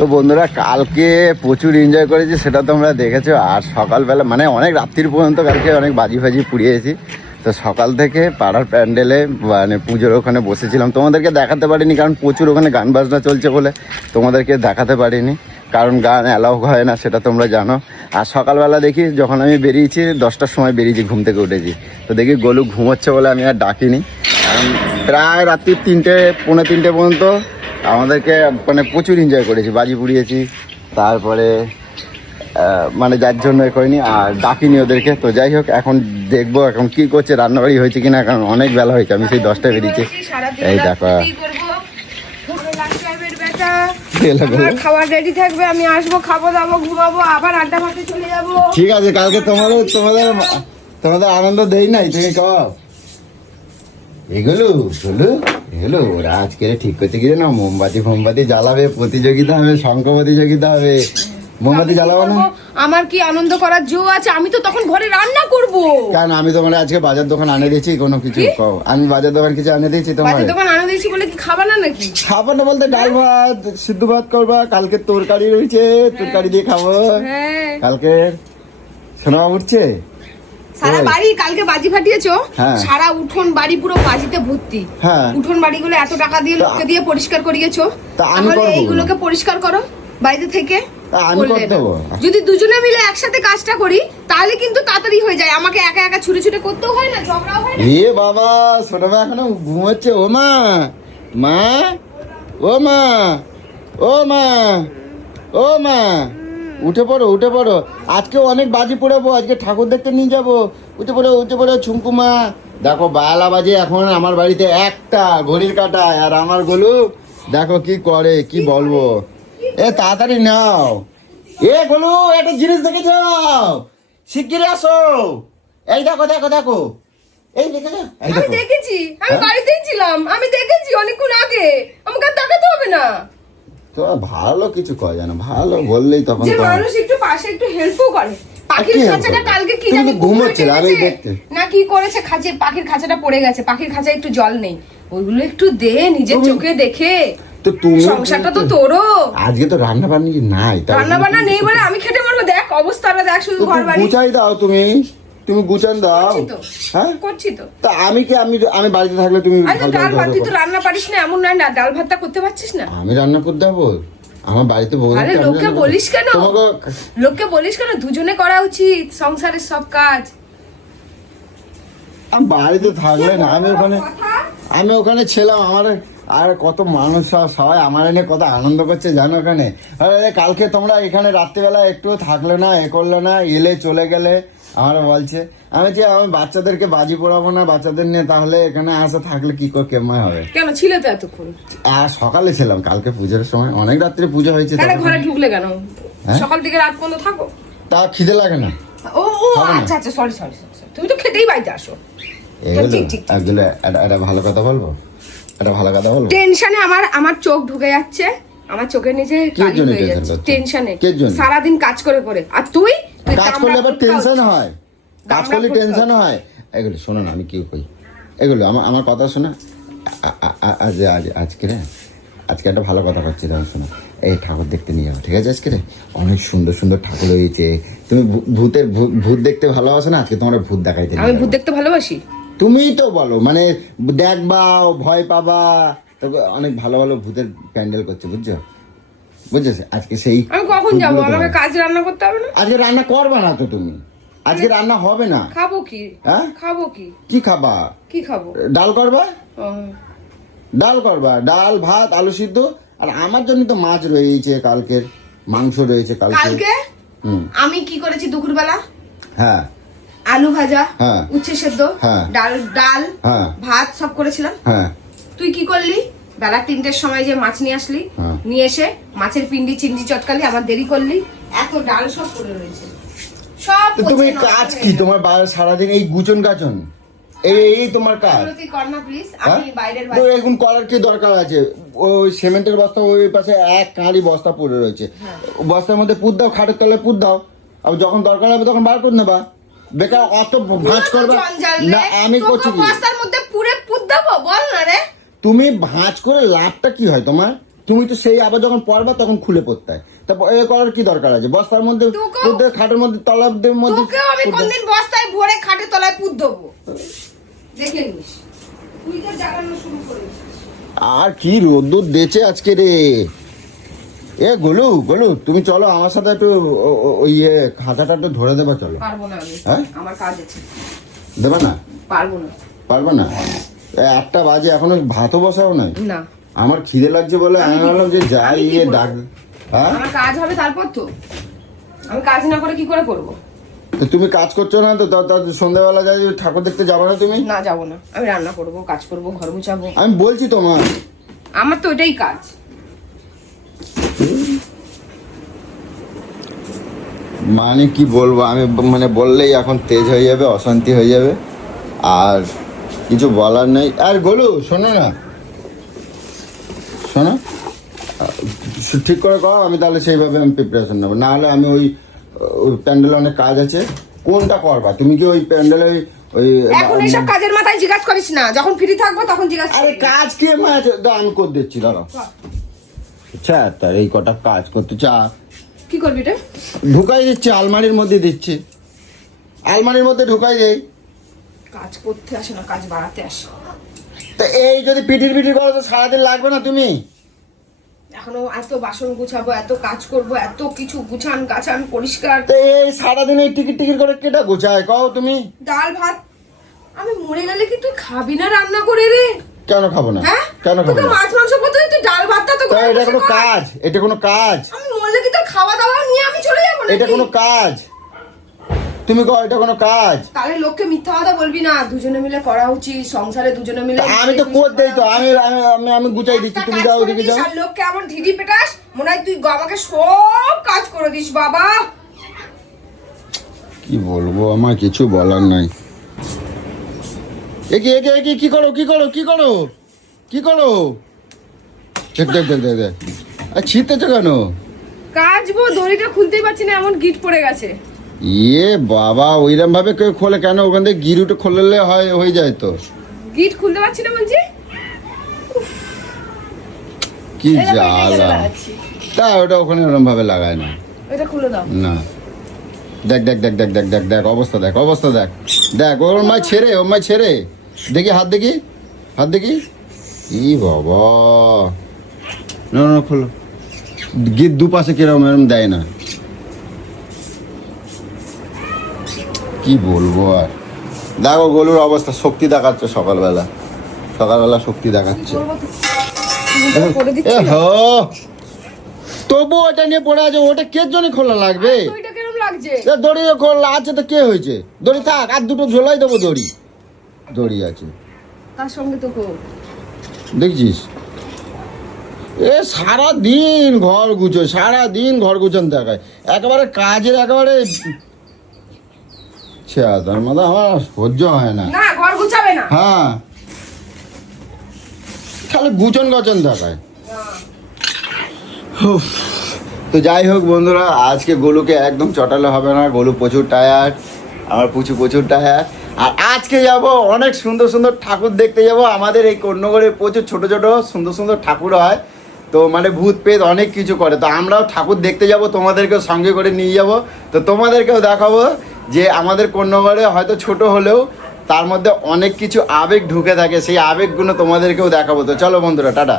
তো বন্ধুরা, কালকে প্রচুর এনজয় করেছি, সেটা তোমরা দেখেছ। আর সকালবেলা মানে অনেক রাত্রির পর্যন্ত কালকে অনেক বাজি ফাজি পুড়িয়েছি। তো সকাল থেকে পাড়ার প্যান্ডেলে মানে পুজোর ওখানে বসেছিলাম। তোমাদেরকে দেখাতে পারিনি, কারণ প্রচুর ওখানে গান বাজনা চলছে বলে তোমাদেরকে দেখাতে পারিনি। কারণ গান অ্যালাউ হয় না, সেটা তোমরা জানো। আর সকালবেলা দেখি, যখন আমি বেরিয়েছি, দশটার সময় বেরিয়েছি, ঘুম থেকে উঠেছি। তো দেখি গোলু ঘুমোচ্ছে বলে আমি আর ডাকিনি। কারণ প্রায় রাত্রি তিনটে, পৌনে তিনটে পর্যন্ত আমাদেরকে মানে প্রচুর এনজয় করেছি, বাজি পুড়িয়েছি। তারপরে মানে যার জন্য করিনি, আর ডাকিনি ওদেরকে। তো যাই হোক, এখন দেখব এখন কি করছে, রান্নাবাড়ি হয়েছে কিনা, কারণ অনেক বেলা হয়েছে, আমি সেই দশটায় বেরিয়েছি। এই দেখো। ঠিক আছে তোমাদের তোমাদের তোমাদের আনন্দ দেই নাই, তুমি কও এগুলো। এগুলো ওরা আজকে ঠিক করতে গিয়ে না মোমবাতি ফোমবাতি জ্বালাবে প্রতিযোগিতা হবে শঙ্খ প্রতিযোগিতা হবে। মোমবাতি জ্বালাবো না। আমার কি আনন্দ করার জো আছে? আমি তো তখন ঘরে রান্না করব। কারণ আমি তোমার আজকে বাজার দোকান আনে দিয়েছি কোনো কিছু কও? আমি বাজার দোকান কিছু আনে দিয়েছি তোমার? বাড়ির দোকান আনো দিয়েছি বলে কি খাবা না নাকি? খাব না বলতে ডাল ভাত সিদ্ধ ভাত করবা কালকে তরকারি রয়েছে তরকারি দিয়ে খাব। হ্যাঁ। কালকে শোনা উঠছে? সারা বাড়ি কালকে বাজি ফাটিয়েছো? হ্যাঁ। সারা উঠোন বাড়ি পুরো বাজিতে ভর্তি। হ্যাঁ। উঠোন বাড়িগুলো এত টাকা দিয়ে লোককে দিয়ে পরিষ্কার করিয়েছো? তাহলে এইগুলোকে পরিষ্কার করো বাড়িতে থেকে। যদি দুজনে মিলে একসাথে কাজটা করি তাহলে কিন্তু তাড়াতাড়ি হয়ে যায়। আমাকে একা একা ছুটে ছুটে করতেও হয় না ঝগড়াও হয় না? এ বাবা সোনামা এখনও ঘুমোচ্ছে। ও মা মা ও মা ও মা ও মা। উঠে পড়ো উঠে পড়ো। আজকে অনেক বাজি পড়াবো আজকে ঠাকুর দেখতে নিয়ে যাব। উঠে পড়ো উঠে পড়ো ছুমকুমা দেখো বালা বাজে এখন আমার বাড়িতে একটা ঘড়ির কাটায় আর আমার গলু দেখো কি করে কি বলব। এ তাড়াতাড়ি নাও। এ গলু একটা জিনিস দেখে যাও। শিগগিরই আসো। এই দেখো দেখো দেখো। এই দেখে যাও এই আমি দেখেছি আমি হ্যাঁ? বাড়িতেই ছিলাম আমি দেখেছি অনেকক্ষণ আগে। আমাকে তাকাতে হবে না। ভালো কিছু কয় জানো? ভালো বললেই তখন যে মানুষ একটু পাশে একটু হেল্পও করে। পাখির খাঁচাটা কালকে কি জানি আমি দেখতে। না কি করেছে? খাঁচে পাখির খাঁচাটা পড়ে গেছে। পাখির খাঁচায় একটু জল নেই। ওইগুলো একটু দে নিজের চোখে দেখে। তো তুমি সংসারটা তো তোরও। আজকে তো রান্না বান্না নাই রান্না বান্না নেই বলে আমি খেটে মরবো? দেখ অবস্থাটা দেখ শুধু ঘর বাড়ি গুছাই দাও তুমি। তুমি গুছান দাও। হ্যাঁ? করছি তো। তা আমি কি আমি আমি বাড়িতে থাকলে তুমি আরে ডাল ভাত তুই তো রান্না পারিস না এমন নয় না ডাল ভাতটা করতে পারছিস না। আমি রান্না করতে যাব। আমার বাড়িতে বউ আরে লোককে বলিস কেন? লোককে বলিস কেন? দুজনে করা উচিত সংসারের সব কাজ। আমি বাড়িতে থাকলে না আমি ওখানে আমি ওখানে ছিলাম আমার আর কত মানুষ সবাই আমার এনে কত আনন্দ করছে জানো ওখানে? আরে কালকে তোমরা এখানে রাত্রিবেলা একটু থাকলে না এ করলে না এলে চলে গেলে। আমার বলছে আমি যে আমি বাচ্চাদেরকে বাজি পড়াবো না বাচ্চাদের নিয়ে তাহলে এখানে আসে থাকলে কি করে কেমন হবে? কেন ছিল তো এতক্ষণ? আর সকালে ছিলাম কালকে পুজোর সময় অনেক রাত্রে পুজো হয়েছে তাহলে ঘরে ঢুকলে কেন? হ্যাঁ? সকাল থেকে রাত পর্যন্ত থাকো। তা খিদে লাগে না। ও ও আচ্ছা আচ্ছা সরি সরি তুমি তো খেতেই বাড়িতে আসো। এগুলো ঠিক, ঠিক, ঠিক। একগুলো একটা একটা ভালো কথা বলব? একটা ভালো কথা বলব? টেনশনে আমার আমার চোখ ঢুকে যাচ্ছে। আমার চোখের নিচে কালি হয়ে যাচ্ছে? টেনশনে। সারাদিন কাজ করে করে। আর তুই? কাজ করলে আবার টেনশন হয়। কাজ করলে টেনশন হয়। এগুলো শোনো না আমি কি কই? এগুলো আমার আমার কথা শোনা। আজ আজ আজকে রে আজকে একটা ভালো কথা করছি তখন শোনো। এই ঠাকুর দেখতে নিয়ে যাব ঠিক আছে আজকে? রে অনেক সুন্দর সুন্দর ঠাকুর হয়েছে। তুমি ভূ- ভূতের ভূত দেখতে ভালোবাসো না? আজকে তোমার ভূত দেখাইতে আমি ভূত দেখতে ভালোবাসি? তুমিই তো বলো মানে দেখবা ভয় পাবা। তবে অনেক ভালো ভালো ভূতের প্যান্ডেল করছে বুঝছ? বুঝছ? আজকে সেই আমি কখন যাব? আমাকে কাজ রান্না করতে হবে না? আজকে রান্না করবে না তো তুমি। আজকে রান্না হবে না। খাব কি? হ্যাঁ? খাব কি? কি খাবা? কি খাব? ডাল করবা? ডাল করবা? ডাল ভাত আলু সিদ্ধ? আর আমার জন্য তো মাছ রয়েছে কালকের। মাংস রয়েছে কালকে। কালকে? আমি কি করেছি দুপুরবেলা? হ্যাঁ। আলু ভাজা হ্যাঁ। উচ্ছে সেদ্ধ হ্যাঁ। ডাল ডাল হ্যাঁ। ভাত সব করেছিলাম। হ্যাঁ। তুই কি করলি? বেলা তিনটের সময় যে মাছ নিয়ে আসলি হ্যাঁ। নিয়ে এসে মাছের পিন্ডি চিংড়ি চটকালি আবার দেরি করলি এত ডাল সব পড়ে রয়েছে। সব তুমি কাজ কি? তোমার বাইরে সারাদিন এই গুচন গাচন? এই এই তোমার কাজ? এগুলো কর না প্লিজ হ্যাঁ? আমি বাইরের তো এখন করার কি দরকার আছে? ওই সিমেন্টের বস্তা ওই পাশে এক কাঁড়ি বস্তা পড়ে রয়েছে। হ্যাঁ। বস্তার মধ্যে পুত দাও খাটের তলায় পুত দাও। আর যখন দরকার হবে তখন বার করে নেবা। বেকার অত ভাঁজ করবে? না আমি করছি বস্তার মধ্যে পুরে পুত দেবো? বল না রে। তুমি ভাঁজ করে লাভটা কি হয় তোমার? তুমি তো সেই আবার যখন পড়বা তখন খুলে পড়তে হয় তা এ করার কি দরকার আছে? বস্তার মধ্যে তোকেও- খাটের মধ্যে তলার মধ্যে তোকেও আমি কোনদিন বস্তায় ভরে তলায় পুঁত দেবো? দেখে নিস। তুই তো জাগানো শুরু করিস। আর কি রোদ্দুর দেছে আজকে রে। এ গোলু গোলু তুমি চলো আমার সাথে একটু ওই ইয়ে খাতাটা একটু ধরে দেবা চলো। পারব না আমি। হ্যাঁ? আমার কাজ আছে। দেবে না? পারব না। পারবে না? একটা বাজে এখনও ভাতও বসাও নাই? না। আমার খিদে লাগছে বলে আমি ভাবলাম যে যাই ইয়ে ডাক হ্যাঁ? আমার কাজ হবে তারপর তো। আমি কাজ না করে কি করে করব? তো তুমি কাজ করছ না তো সন্ধ্যাবেলা যাই ঠাকুর দেখতে যাব না তুমি? না যাব না। আমি রান্না করব কাজ করব ঘর মুছাবো। আমি বলছি তোমার আমার তো ওইটাই কাজ। মানে কি বলব আমি মানে বললেই এখন তেজ হয়ে যাবে অশান্তি হয়ে যাবে। আর কিছু বলার নেই। আর গোলু শোনো না। শোনো। ঠিক করে কর আমি তাহলে সেইভাবে আমি প্রিপারেশন নেব। নাহলে আমি ওই ওই প্যান্ডেলে অনেক কাজ আছে। কোনটা করবা? তুমি কি ওই প্যান্ডেলে ওই এখন এইসব কাজের মাথায় জিজ্ঞাসা করিস না। যখন ফ্রি থাকব তখন জিজ্ঞাসা আরে কাজ কে? মাছ আমি করে দিচ্ছি দাঁড়াও। আচ্ছা তার এই কটা কাজ করতে চা। কি করবি রে? ঢুকাই দিচ্ছি আলমারির মধ্যে দিচ্ছি। আলমারির মধ্যে ঢুকাই দেই। কাজ করতে আসে না কাজ বাড়াতে আসে। তা এই যদি পিটির পিটির করো তো সারাদিন লাগবে না তুমি? এখনও এত বাসন গুছাবো এত কাজ করব এত কিছু গুছান গাছান পরিষ্কার। তো এই সারাদিন এই টিকিট টিকিট করে কেটা গোছায়? কও তুমি। ডাল ভাত। আমি মরে গেলে কি তুই খাবি না রান্না করে রে? কেন খাব না? হ্যাঁ? কেন খাব না? মাছ মাংস করতে তুই ডাল ভাতটা তো এটা কোনো কাজ? এটা কোনো কাজ? আমি মরলে কি তোর খাওয়া দাওয়া নিয়ে আমি চলে যাব এটা নাকি? কোনো কাজ? তুমি কও এটা কোনো কাজ। তাহলে লোককে মিথ্যা কথা বলবি না দুজনে মিলে করা উচিত সংসারে দুজনে মিলে আমি তো কর দেই তো আমি আমি আমি- গুছাই দিচ্ছি তুমি কাজ যাও ওদিকে যাও। আর লোককে এমন ঢিঢি পেটাস মনে হয় তুই আমাকে সব কাজ করে দিস বাবা। কি বলব আমার কিছু বলার নাই। একে একে একে কি করো কি করো কি করো? কি করো? দেখ দেখ দেখ দেখ। আর ছিটতেছো কেন? কাজবো দড়িটা খুলতেই পারছি না এমন গিট পড়ে গেছে। ইয়ে বাবা ওইরকম ভাবে কেউ খোলে কেন? ওখান থেকে গিরুটা খুললে হয় হয়ে যায় তো। গিট খুলতে পারছি না বলছি? কি জ্বালা। তা ওটা ওখানে ওরকম ভাবে লাগায় না। এটা খুলে দাও। না। দেখ দেখ দেখ দেখ দেখ দেখ দেখ অবস্থা দেখ অবস্থা দেখ। দেখ ওর মায় ছেড়ে ওর মায় ছেড়ে। দেখি হাত দেখি হাত দেখি। ই বাবা। না না খোলো। গিট দুপাশে কিরম এরম দেয় না। কি বলব আর? দেখো গলুর অবস্থা শক্তি দেখাচ্ছে সকালবেলা। সকালবেলা শক্তি দেখাচ্ছে। তবু ওটা নিয়ে পড়ে আছে ওটা কে জন্য খোলা লাগবে? দড়ি খোলা আছে তো কে হয়েছে? দড়ি থাক আর দুটো ঝোলাই দেবো দড়ি। দড়ি আছে। তার সঙ্গে তো দেখছিস? এ সারা দিন ঘর গুছো সারা দিন ঘর গুছান দেখায়। একেবারে কাজের একেবারে ছা তার মধ্যে আমার সহ্য হয় না। না ঘর গুছাবে না। হ্যাঁ। খালি গুচন গচন দেখায়। উফ। তো যাই হোক বন্ধুরা আজকে গোলুকে একদম চটালে হবে না। গোলু প্রচুর টায়ার আমার প্রচুর প্রচুর টায়ার আর আজকে যাব অনেক সুন্দর সুন্দর ঠাকুর দেখতে যাব। আমাদের এই কন্যগড়ে প্রচুর ছোট ছোট সুন্দর সুন্দর ঠাকুর হয়। তো মানে ভূত পেত অনেক কিছু করে। তো আমরাও ঠাকুর দেখতে যাব তোমাদেরকেও সঙ্গে করে নিয়ে যাব। তো তোমাদেরকেও দেখাবো। যে আমাদের কন্যাগড়ে হয়তো ছোট হলেও তার মধ্যে অনেক কিছু আবেগ ঢুকে থাকে, সেই আবেগগুলো তোমাদেরকেও দেখাবো। তো চলো বন্ধুরা, টাটা।